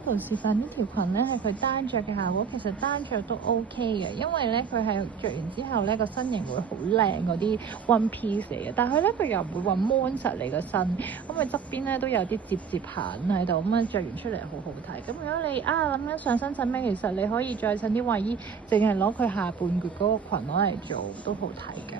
model 示範呢條裙咧係佢單着嘅效果，其實單着都 OK 嘅，因為咧佢係着完之後咧個身形會好靚嗰啲 one piece 嚟嘅，但係咧佢又唔會話 mon 實你個身，咁佢側邊咧都有啲摺痕喺度，咁樣着完出嚟好好睇。咁如果你諗緊上身襯咩，其實你可以再襯啲衞衣，淨係攞佢下半橛嗰個裙攞嚟做都好睇嘅。